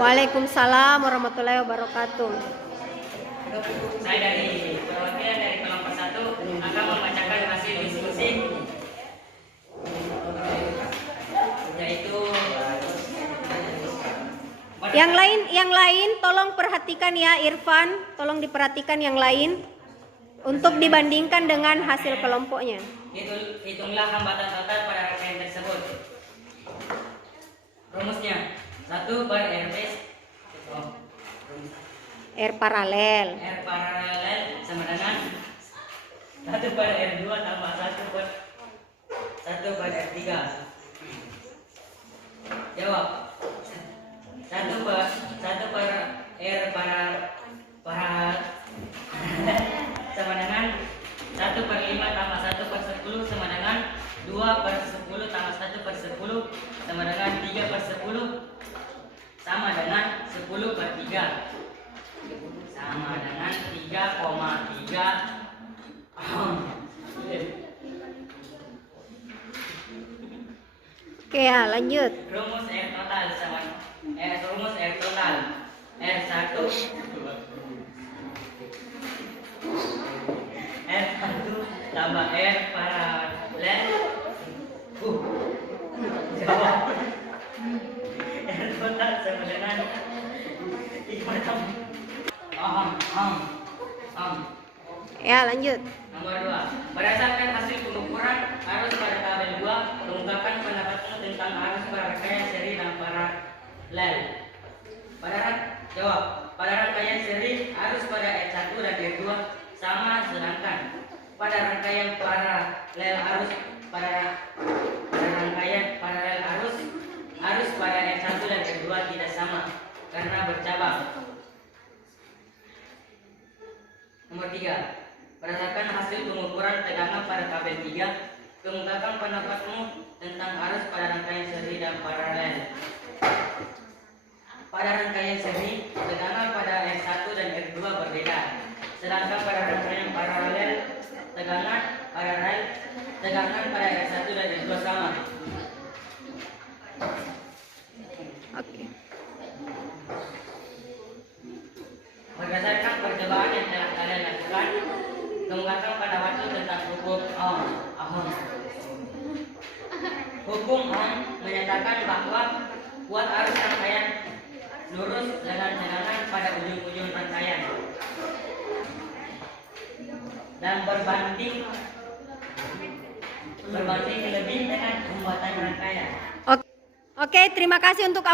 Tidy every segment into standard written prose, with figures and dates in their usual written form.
Waalaikumsalam warahmatullahi wabarakatuh. Saya dari perwakilan dari kelompok 1 akan membacakan hasil diskusi, yaitu Yang lain tolong perhatikan ya, Irfan, tolong diperhatikan yang lain untuk dibandingkan dengan hasil kelompoknya. hitunglah hambatan total pada rangkaian tersebut. Rumusnya 1 per RT R paralel sama dengan 1 per R2 tambah 1 per R3. Jawab. 1 per R paralel sama dengan 1 per 5 tambah 1 per 10 sama dengan 2 per 10 tambah 1 per 10 sama dengan 3 per 10 sama dengan 10 per 3 sama dengan 3,3 Oke ya, lanjut. rumus R total sama rumus R total R1 tambah R paralel jawab. R total sama dengan Ya, lanjut. Nomor 2. Berdasarkan hasil pengukuran arus pada tabel 2, kemukakan pendapatmu tentang arus pada rangkaian seri dan paralel. Jawab. Pada rangkaian seri, arus pada R1 dan R2 sama, sedangkan pada rangkaian paralel arus pada rangkaian paralel arus pada R1 dan R2 tidak sama karena bercabang. Nomor 3. Berdasarkan hasil pengukuran tegangan pada tabel 3, kemukakan pendapatmu tentang arus pada rangkaian seri dan paralel. Pada rangkaian seri, tegangan pada R1 dan R2 berbeda, sedangkan pada rangkaian paralel, tegangan pada R1 dan R2 sama. Oke. Berdasarkan percobaan yang telah kalian lakukan, kemukakan pendapatmu tentang hukum Ohm. Hukum Ohm menyatakan bahwa kuat arus rangkaian lurus dengan tegangan pada ujung-ujung rangkaian dan berbanding lebih dengan pembuatan rangkaian. Oke, terima kasih untuk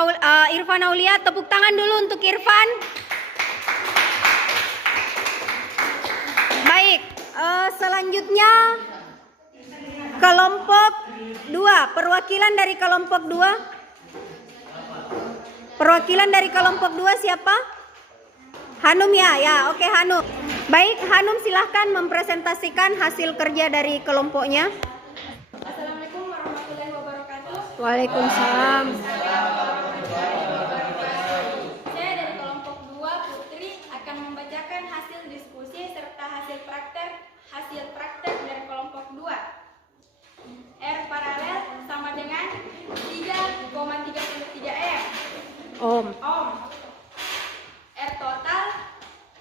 Irfan Aulia. Tepuk tangan dulu untuk Irfan. Baik, selanjutnya kelompok 2, perwakilan dari kelompok 2. Perwakilan dari kelompok 2 siapa? Hanum ya, oke Hanum. Baik, Hanum silahkan mempresentasikan hasil kerja dari kelompoknya. Assalamualaikum warahmatullahi wabarakatuh. Waalaikumsalam. Saya dari kelompok 2 Putri akan membacakan hasil diskusi serta hasil praktek dari kelompok 2. R paralel sama dengan 3,33 Ohm. R total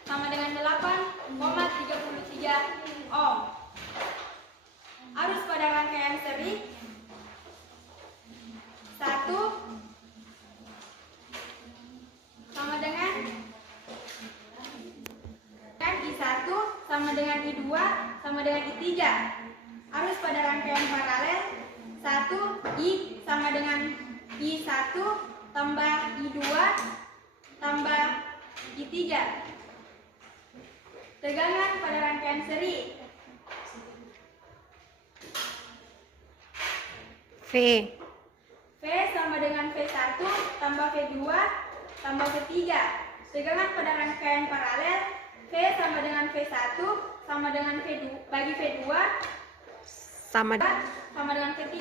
sama dengan 8,33 ohm. Arus pada rangkaian seri 1 sama dengan I1 sama dengan I2 sama dengan I3. Arus pada rangkaian paralel 1 I sama dengan I1 tambah I2 tambah I3. Tegangan pada rangkaian seri V sama dengan V1 tambah V2 tambah V3. Tegangan pada rangkaian paralel V sama dengan V1 sama dengan V2 bagi V2 sama dengan V3.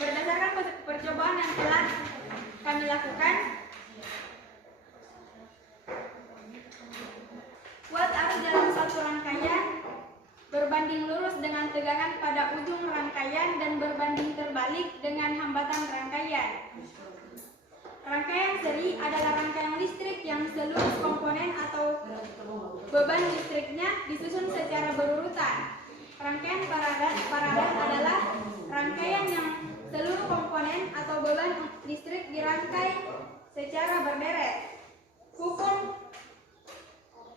Berdasarkan percobaan yang telah kami lakukan, kuat arus dalam satu rangkaian berbanding lurus dengan tegangan pada ujung rangkaian dan berbanding terbalik dengan hambatan rangkaian. Rangkaian seri adalah rangkaian listrik yang seluruh komponen atau beban listriknya disusun secara berurutan. Rangkaian paralel adalah rangkaian yang seluruh komponen atau beban listrik dirangkai secara berderet. Hukum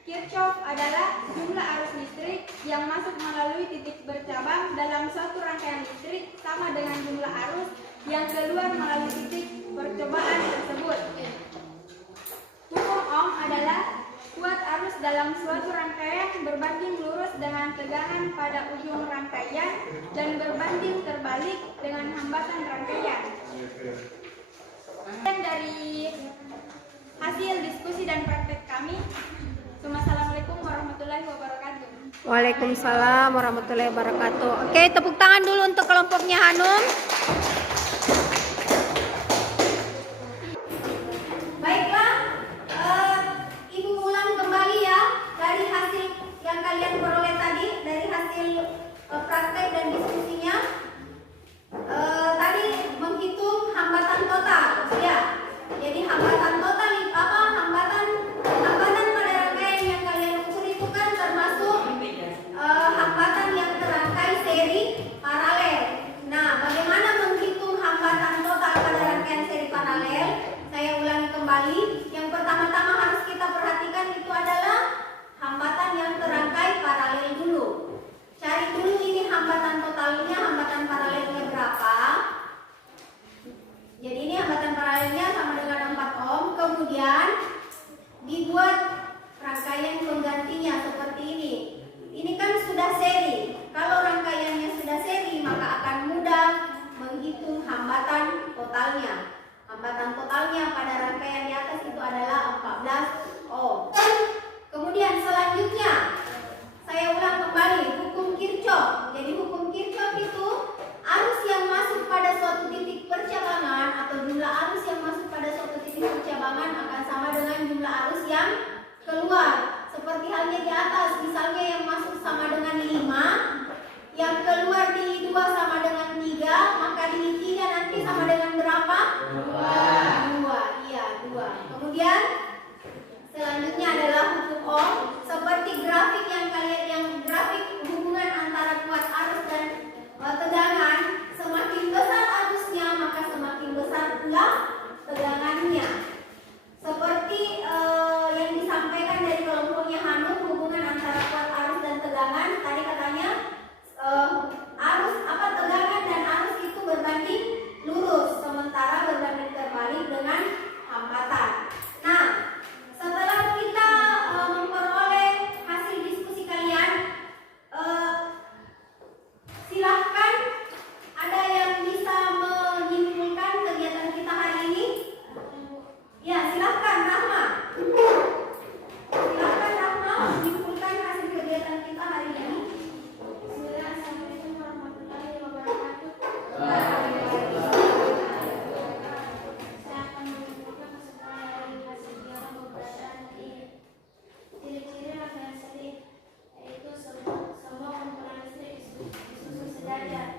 Kirchhoff adalah jumlah arus listrik yang masuk melalui titik bercabang dalam suatu rangkaian listrik sama dengan jumlah arus yang keluar melalui titik percobaan tersebut. Hukum Ohm adalah kuat arus dalam suatu rangkaian berbanding lurus dengan tegangan pada ujung rangkaian dan berbanding terbalik dengan hambatan rangkaian. Dan dari hasil diskusi dan praktek kami, Assalamualaikum warahmatullahi wabarakatuh. Waalaikumsalam warahmatullahi wabarakatuh. Oke, tepuk tangan dulu untuk kelompoknya Hanum. Baiklah, Ibu ulang kembali ya dari hasil yang kalian peroleh tadi, dari hasil praktek dan diskusinya. Tadi menghitung hambatan total, ya. Jadi hambatan total apa? Hambatan pada rangkaian yang kalian ukur itu kan termasuk hambatan yang terangkai seri paralel. Nah, bagaimana menghitung hambatan total pada rangkaian seri paralel? Saya ulangi kembali. Yang pertama-tama harus kita perhatikan itu adalah hambatan yang terangkai paralel dulu. Cari dulu ini hambatan totalnya, hambatan paralelnya berapa. Jadi ini hambatan paralelnya sama dengan 4 ohm. Kemudian dibuat rangkaian penggantinya seperti ini. Ini kan sudah seri. Kalau rangkaiannya sudah seri, maka akan mudah menghitung hambatan totalnya. Hambatan totalnya pada rangkaian di atas itu adalah 14 ohm. Kemudian selanjutnya, saya ulang kembali hukum Kirchhoff. Jadi hukum Kirchhoff itu arus yang masuk pada suatu titik percabangan atau jumlah arus yang masuk pada suatu titik percabangan akan sama dengan jumlah arus yang keluar. Seperti halnya di atas, misalnya yang masuk sama dengan 5, yang keluar di 2 sama dengan 3, maka di 3 nanti sama dengan berapa? 2. Iya, 2. Kemudian selanjutnya adalah hukum Ohm. Seperti grafik yang grafik hubungan antara kuat arus dan tegangan, semakin besar arusnya maka semakin besar pula tegangannya. Seperti yang disampaikan dari kelompoknya Hanum, hubungan antara kuat arus dan tegangan, tadi katanya tegangan dan arus itu berbanding lurus, sementara berbanding terbalik dengan hambatan. Nah, setelah kita memperoleh hasil diskusi kalian, silahkan ada yang bisa menyimpulkan kegiatan kita hari ini. Ya, silahkan Rahma. Silahkan Rahma menyimpulkan hasil kegiatan kita hari ini. Assalamualaikum warahmatullahi wabarakatuh. Saya akan menyimpulkan kesimpulan dari hasil kegiatan pembelajaran hari ini. Ciri-ciri rangkaian seri yaitu semua komponen listrik disusun sejajar.